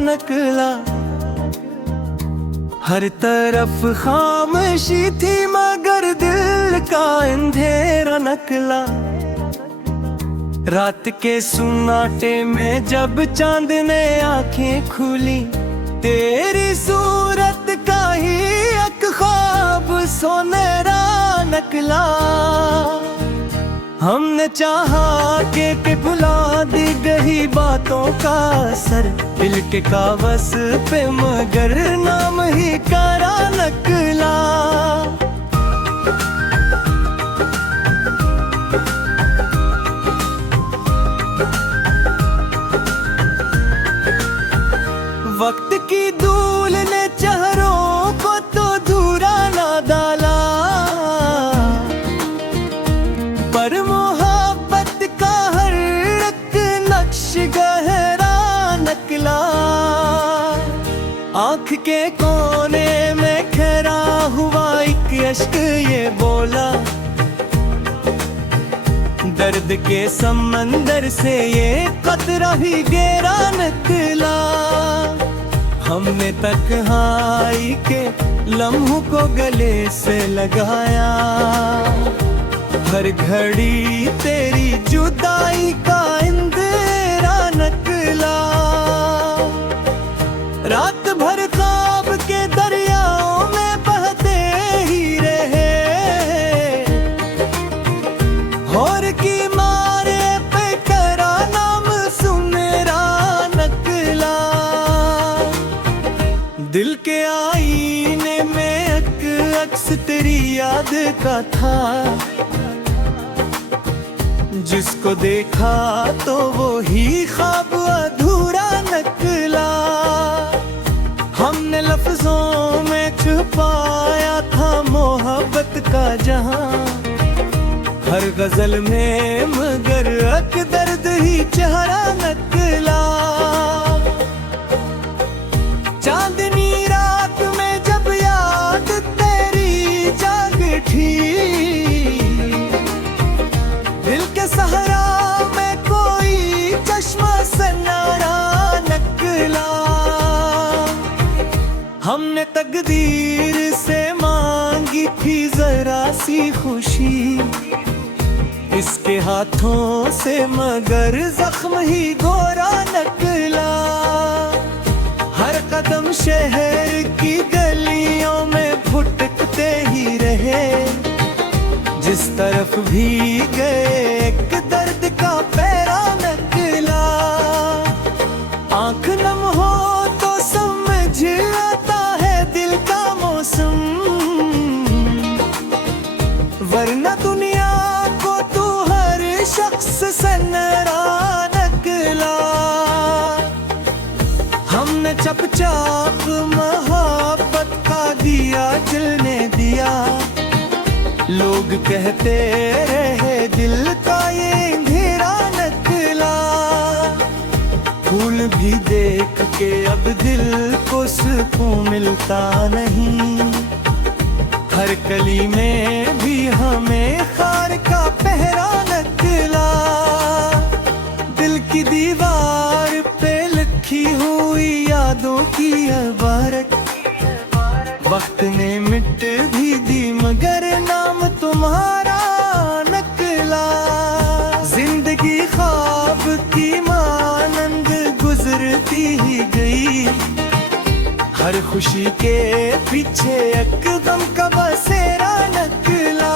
नकला। हर तरफ खामोशी थी मगर दिल का अंधेरा नकला। रात के सुनाटे में जब चांद ने आंखें खुली, तेरी सूरत का ही एक ख्वाब सोनेरा नकला। हमने चाहा कि भुला दी गई बातों का असर दिल के कागज पे, मगर नाम ही करा नकला। वक्त की धूल ने चेहरों को तो धूरा ना डाला, पर मोहब्बत का हर एक नक्श गहरा नकला। आँख के कोने में खरा हुआ एक अश्क ये बोला, दर्द के समंदर से ये कतरा भी गहरा निकला। हमने तन्हाई के लम्हों को गले से लगाया, हर घड़ी तेरी जुदाई का इंतज़ार नकला। रात भर ख्वाब के दरियाओं में बहते ही रहे, और की मारे पे करा नाम सुमेरा नकला। दिल के आईने में एक अक्स तेरी याद का था, जिसको देखा तो वो ही ख्वाब अधूरा नकला। हमने लफ्जों में छुपाया था मोहब्बत का जहां, हर गजल में मगर एक दर्द ही चेहरा नकला। चांदनी रात में जब याद तेरी जाग उठी, दिल के सहरा में कोई चश्मा सन्नारा नकला। हमने तकदीर से मांगी थी जरा सी खुशी, इसके हाथों से मगर जख्म ही गोरा नकला। हर कदम शहर की गलियों में भुटकते ही रहे, जिस तरफ भी गए एक दर्द का पैरा नकला। आंख नम हो तो समझ आता है दिल का मौसम, वरना दुनिया को तू हर शख्स सन्नारा नकला। हमने चपचाप मोहब्बत का दिया जलने दिया, लोग कहते रहे दिल का ये अंधेरा नकला। फूल भी देख के अब दिल को सुकून मिलता नहीं, हर कली में भी हमें खार का पहरा नकला। दिल की दीवार पे लिखी हुई यादों की इबारत, वक्त ने मिट भी दी मगर नाम तुम्हारा नकला। जिंदगी ख्वाब की मानंद गुजरती ही गई, हर खुशी के पीछे एक गम का बसेरा नकला।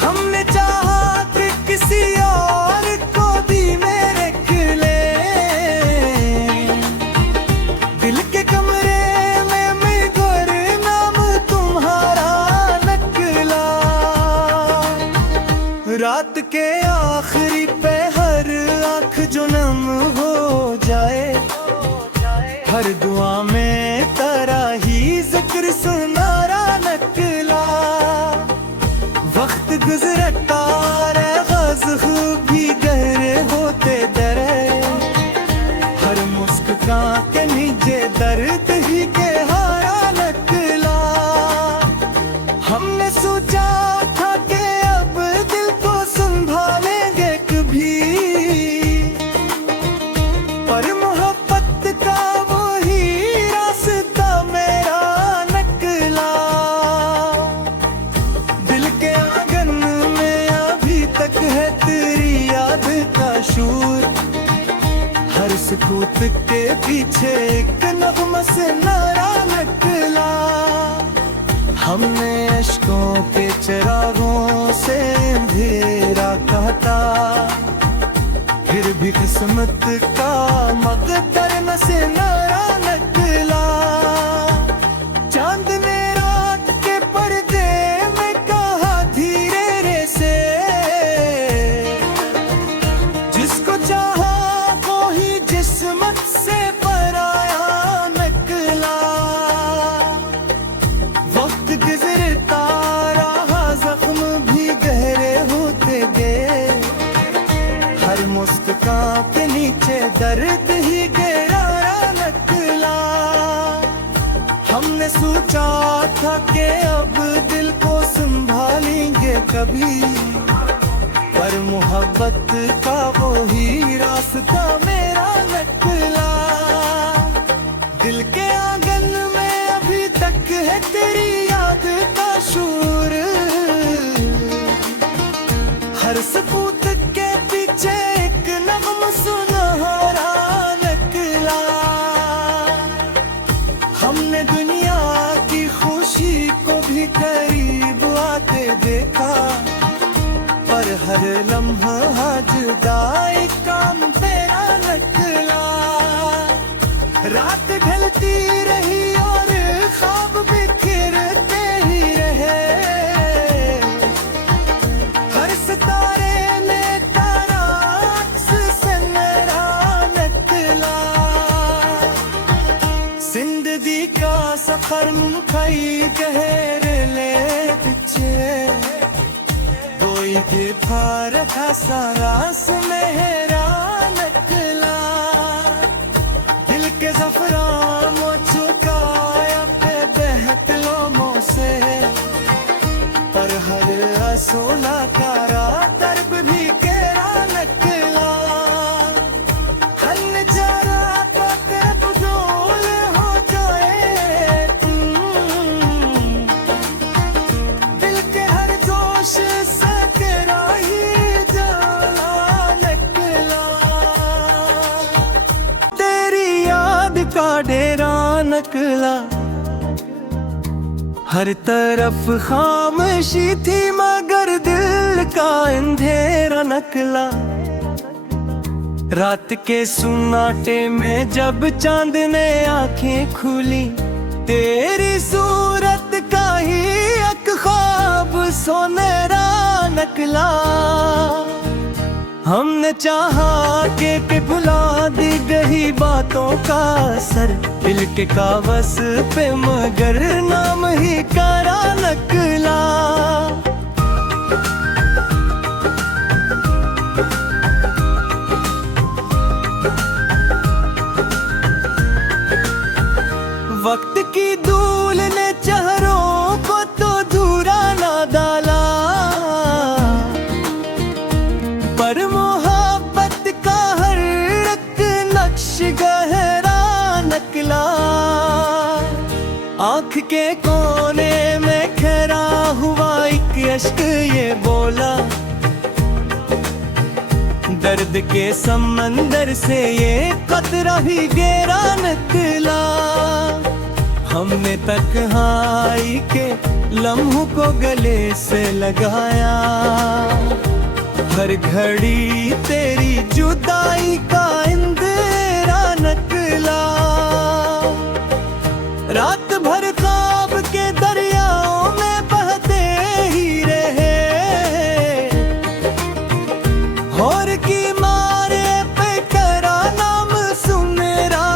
हमने चाहा कि किसी और को भी मेरे खिले, दिल के कमरे में मगर नाम तुम्हारा नकला। रात के आखिरी पे हर आँख जो नम हो जाए, हर दुआ में तेरा ही जिक्र सुनारा नकला। वक्त गुजरता रहे ग़ज़ भी गहरे होते दरे, हर मुस्कान के नीचे दर्द ही के हारा नकला। हमने सोचा था कि अब दिल को संभालेंगे कभी, पर मोहब्बत वक्त के पीछे एक नगमा से नारा निकला। हमने अश्कों के चिरागों से अंधेरा काटा, फिर भी किस्मत का मकदर न से नारा निकला। चांद ने रात के पर्दे में कहा धीरे रे से, जिसको चाहा वो ही जिस्मत से पराया निकला। वक्त गुजरता रहा, जख्म भी गहरे होते गए, हर मुस्कान के नीचे दर्द ही गहरा निकला। हमने सोचा था कि अब दिल को संभालेंगे कभी, पर मोहब्बत का वो ही रास्ता मेरा निकला। दिल के आंगन में अभी तक है तेरी याद का शोर, हर सपूत के पीछे एक नगमा सुनहरा निकला। हमने दुनिया की खुशी को भी करीब आते देखा, पर हर लम्हा जुदाई काम तेरा निकला। रात ढलती रही और ख्वाब बिखरते ही रहे, हर सितारे ने तारा अक्स से मेरा निकला। जिंदगी का सफर मुकई गहरे ले पिछे, कोई भी भारत सारा सुनहरा निकला। दिल के जफरान चुकाया पे बहत लोमों से, पर हर असोला कारा दर्द भी गहरा निकला। हल जरा कब डोल हो जाए, दिल के हर जोश से तेरा ही जाला निकला। तेरी याद का डेरा निकला, हर तरफ खामोशी थी मगर दिल का अंधेरा निकला। रात के सुनाटे में जब चांद ने आंखें खुली, तेरी सूरत का ही एक ख्वाब सोनेरा निकला। हमने चाहा कि भुला दी गई बातों का असर दिल के कागज पे, मगर नाम ही करा निकला। वक्त की धूल ने चेहरों को तो धूरा ना डाला, पर मोहब्बत का हर एक नक्श गहरा निकला। आँख के कोने में खरा हुआ एक अश्क ये बोला, दर्द के समंदर से ये कतरा भी गहरा निकला। हमने तन्हाई के लम्हों को गले से लगाया, हर घड़ी तेरी जुदाई का इंदिरा निकला। रात भर ख्वाब के दरियाओं में बहते ही रहे, और की मारे पे करा नाम सुमेरा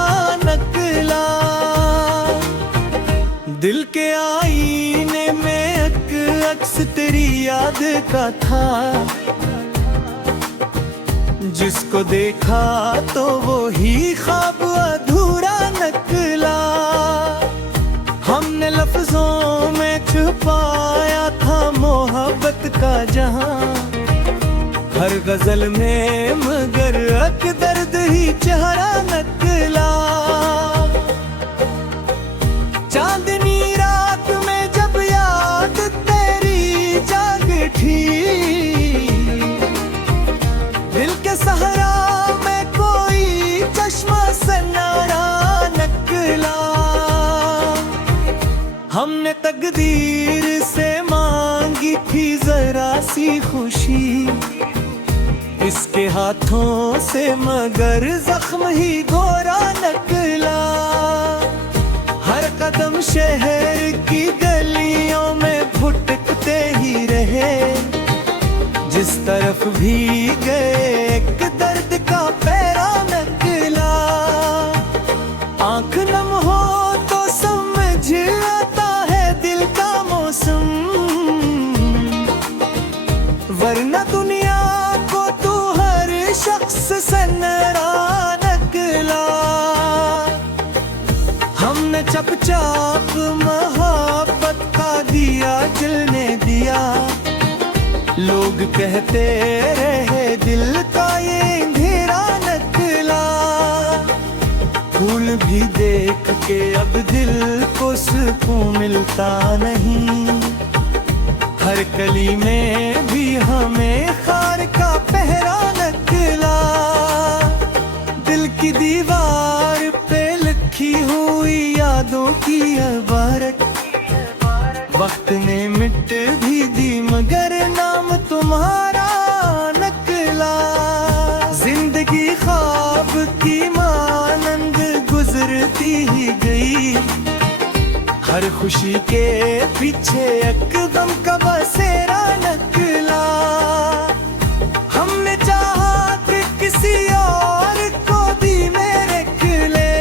निकला। दिल के आईने में एक अक्स तेरी याद का था, जिसको देखा तो वो ही ख्वाब अधूरा निकला। हमने लफ्जों में छुपाया था मोहब्बत का जहां, हर गजल में मगर एक दर्द ही चेहरा निकला। चांदनी रात में जब याद तेरी जाग उठी, दिल के सहरा में कोई चश्मा से तकदीर से मांगी थी जरा सी खुशी, इसके हाथों से मगर जख्म ही गोरा निकला। हर कदम शहर की गलियों में भुटकते ही रहे, जिस तरफ भी गए एक दर्द का पैरा निकला। आंख नम हो तो समझ आता है दिल का मौसम, वरना दुनिया को तू हर शख्स से नरा निकला। हमने चपचाप मोहब्बत का दिया जलने दिया, लोग कहते रहे दिल का ये अंधेरा निकला। फूल भी देख के अब दिल को सुकून मिलता नहीं, हर कली में भी हमें खार का पहरा निकला। दिल की दीवार पे लिखी हुई यादों की इबारत, वक्त ने मिट भी दी मगर नाम तुम्हारा निकला। जिंदगी ख्वाब की मानंद गुजरती ही गई, हर खुशी के पीछे एक गम का बसेरा निकला। हमने चाहा कि किसी और को दी मेरे किले,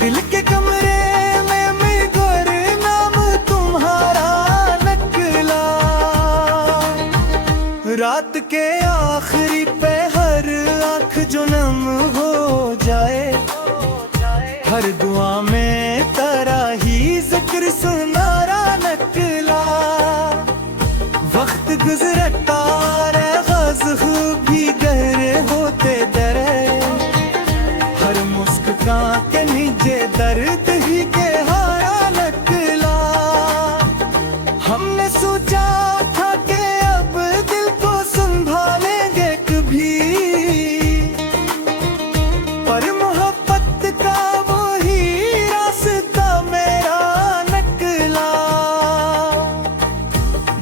दिल के कमरे में मगर नाम तुम्हारा निकला। रात के आखिरी पहर आँख जो नम हो जाए, हर दुआ में तेरा ही जिक्र सुनारा निकला। वक्त गुजरता रहे ग़ज़ब भी गहरे होते दरे, हर मुस्कान के नीचे दर्द ही गहरा निकला। हमने सोचा था कि अब दिल को संभालेंगे कभी, पर मोहब्बत का वही रास्ता मेरा निकला।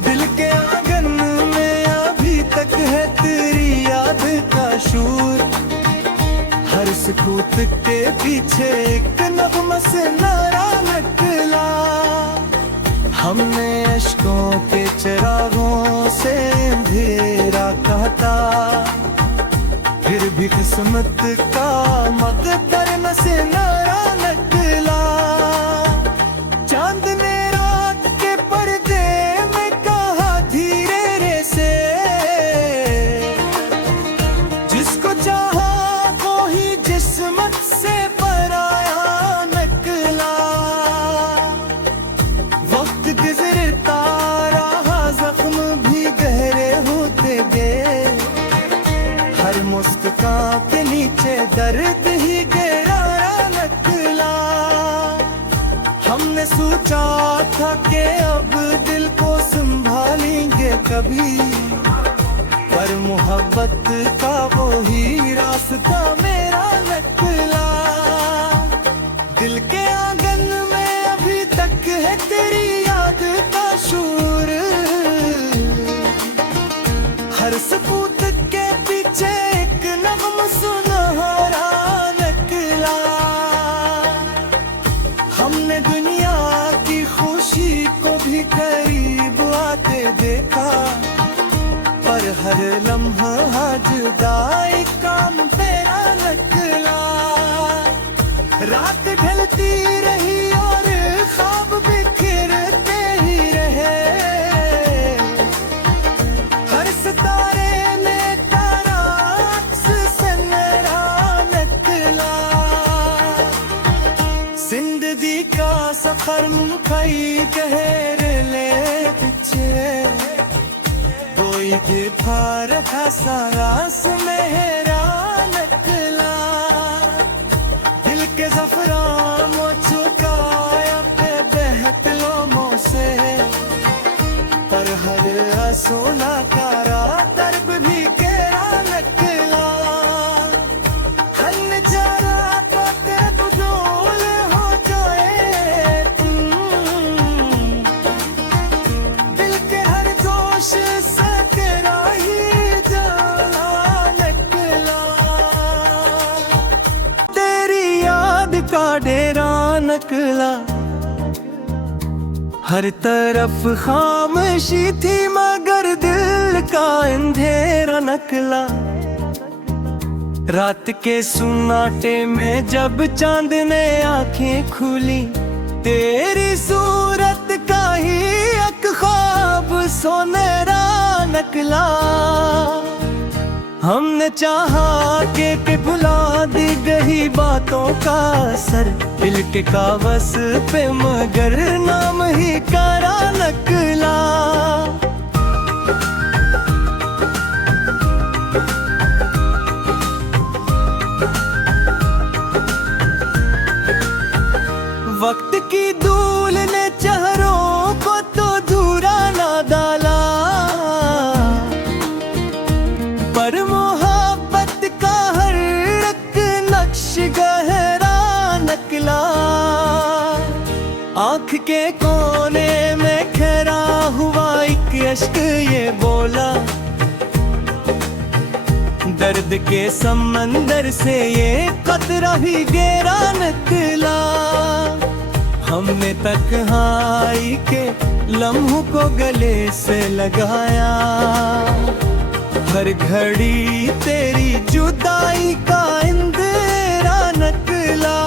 दिल के आंगन में अभी तक है तेरी याद का शूर, हर सुकूत के पीछे एक नग़्मा से नारा निकला। हमने अश्कों के चिरागों से अंधेरा काटा, फिर भी किस्मत का मक़दर न से नारा निकला। चांद ने रात के पर्दे में कहा धीरे रे से, जिसको चाहा वो ही जिस्मत से पराया निकला। वक्त गुजरता रहा जख्म भी गहरे होते गए, हर मुस्कान के नीचे दर्द ही गहरा निकला। हमने सोचा था कि अब दिल को संभालेंगे कभी, पर मोहब्बत का वो ही रास्ता मेरा निकला। दिल के आंगन में अभी तक है तेरी याद का शूर, हर सबूत के पीछे एक नग़्मा सुनहरा निकला। हमने दुनिया की खुशी को भी करीब आते देखा, पर हर लम्हा जुदाई काम तेरा निकला। रात ढलती रही और ख्वाब बिखरते ही रहे, हर सितारे ने तारा अक्स से मेरा निकला। जिंदगी का सफर मुकई गहरे ले पीछे, कोई दीवार था सारा सुनहरा निकला। दिल के ज़फ़रान वो चुकाया पे बहतलों से, पर हर आंसू कारा दर्द भी गहरा निकला। हल जरा तो तेरे बदौल हो जाए डेरा नकला। हर तरफ खामोशी थी मगर दिल का अंधेरा नकला। रात के सुनाटे में जब चांद ने आंखें खुली, तेरी सूरत का ही एक ख्वाब सोनेरा नकला। हमने चाहा कि भुला दी गई बातों का असर दिल के कागज पे, मगर नाम ही करा नकला। वक्त की धूल ने चेहरों को तो धूरा ना डाला, पर मोहब्बत का हर एक नक्श गहरा नकला। आँख के कोने में खरा हुआ एक अश्क ये बोला, दर्द के समंदर से ये कतरा भी गहरा निकला। हमने तन्हाई के लम्हों को गले से लगाया, हर घड़ी तेरी जुदाई का इंदिरा नकला।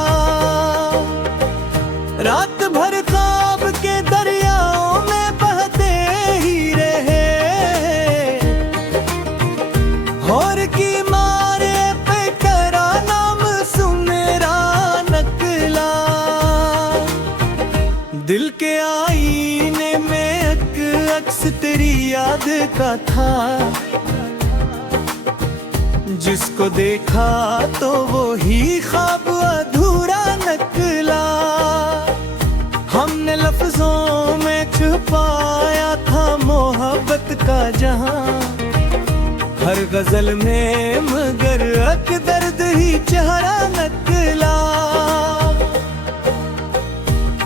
रात भर ख्वाब के दरियाओं में बहते ही रहे, और की मारे पे करा नाम सुमेरा नकला। दिल के आईने में एक अक्स तेरी याद का था, जिसको देखा तो वो ही ख्वाब अधूरा नकला। हमने लफ्जों में छुपाया था मोहब्बत का जहां, हर गजल में मगर एक दर्द ही चेहरा नकला।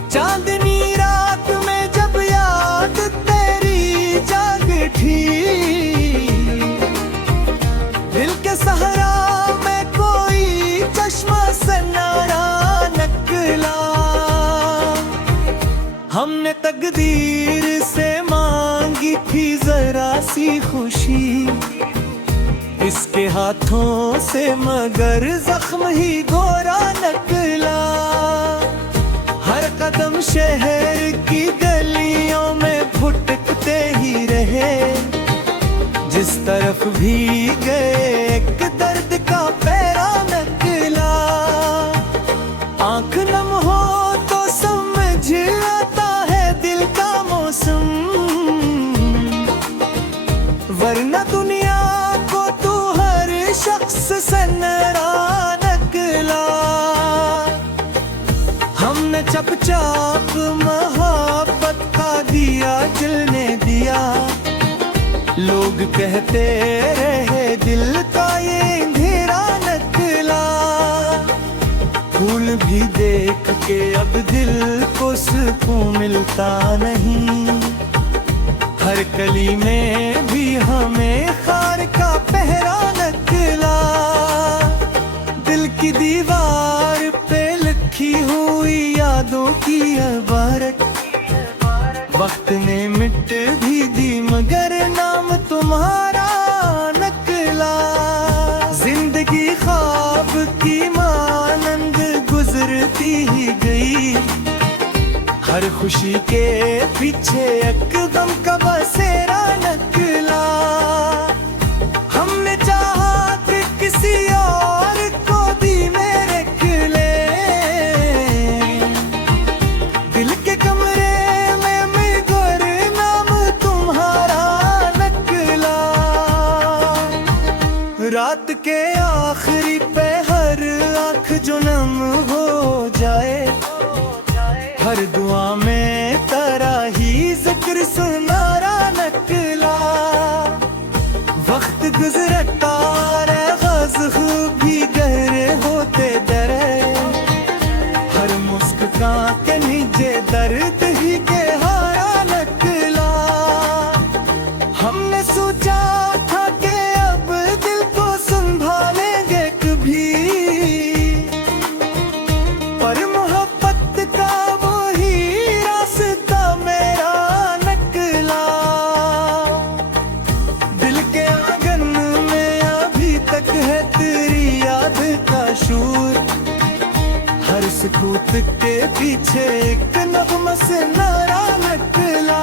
चांदनी रात में जब याद तेरी जाग उठी, दिल के सहरा में कोई चश्मा सन्नारा नकला। हमने तकदीर से मांगी थी जरा सी खुशी, इसके हाथों से मगर जख्म ही गोरा नकला। हर कदम शहर की गलियों में भुटकते ही रहे, जिस तरफ भी गए एक दर्द का पैरा नकला। आंख नम हो तो समझ आता है दिल का मौसम, वरना दुनिया को तू हर शख्स सन्नरा नकला। हमने चपचाप मोहब्बत का दिया जलने दिया, लोग कहते रहे दिल का ये अंधेरा नकला। फूल भी देख के अब दिल को सुकून मिलता नहीं, हर कली में भी हमें खार का पहरा नकला। दिल की दीवार पे लिखी हुई यादों की इबारत, वक्त ने मिट भी दी मगर नाम तुम्हारा नकला। जिंदगी ख्वाब की मानंद गुजरती ही गई, हर खुशी के पीछे एक गम का बसेरा नकला। हमने चाहा कि किसी और को दी मेरे खिले, दिल के कमरे में मगर नाम तुम्हारा नकला। रात के आखिरी पहर आँख जो नम हो जाए, हर दुआ में तेरा ही जिक्र सुनारा नकला। वक्त गुजरता रहे ग़ज़ब भी गहरे होते डरे, हर मुस्कान के नीचे दर्द ही के हारा नकला। हमने सोचा था कि अब दिल को संभालेंगे कभी, पर सुकूत के पीछे एक नगमा से नारा निकला।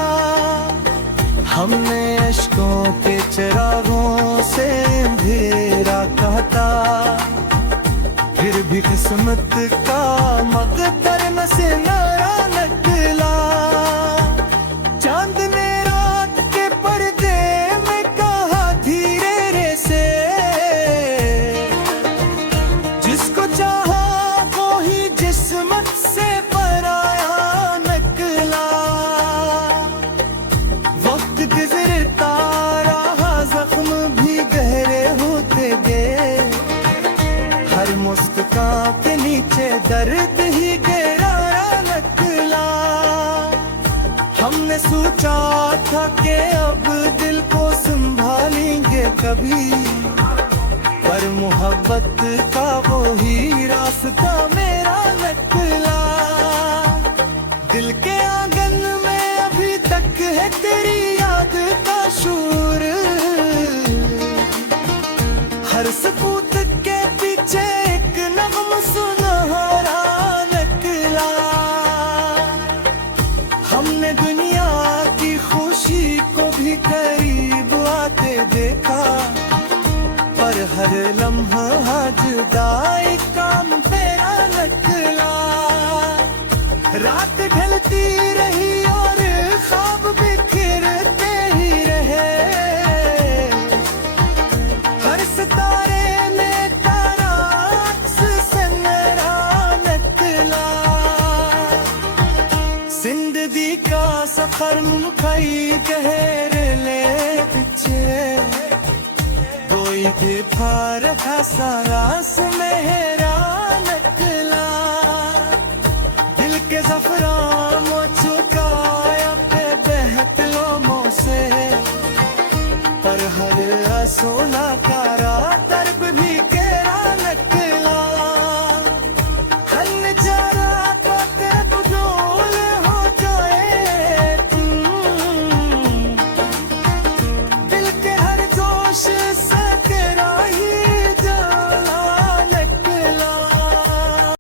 हमने अश्कों के चिरागों से अंधेरा काटा, फिर भी किस्मत का मकदर न से नारा निकला। चांद ने रात के पर्दे में कहा धीरे रे से, जिसको चाहा वो ही जिस्मत से पराया निकला। वक्त गुजरता रहा, जख्म भी गहरे होते गए, हर मुस्कान के नीचे दर्द ही गहराया निकला। हमने सोचा था कि अब दिल को संभालेंगे कभी, पर मोहब्बत का वो ही रास्ता मेरा निकला। दिल के आंगन में अभी तक है तेरी याद का शोर, हर सपूत के पीछे एक नगमा सुनहरा निकला। हमने दुनिया की खुशी को भी करीब आते देखा, पर हर लम्हा जुदाई काम तेरा निकला। रात ढलती रही और ख्वाब बिखरते ही रहे, हर सितारे में तारा अक्स से मेरा निकला। जिंदगी का सफर मुकई गहरे ले पीछे, कोई भी फार हंसा रास मेरा निकला। दिल के जफरान चुकाया पे बहत लोमों से, पर हर आंसू का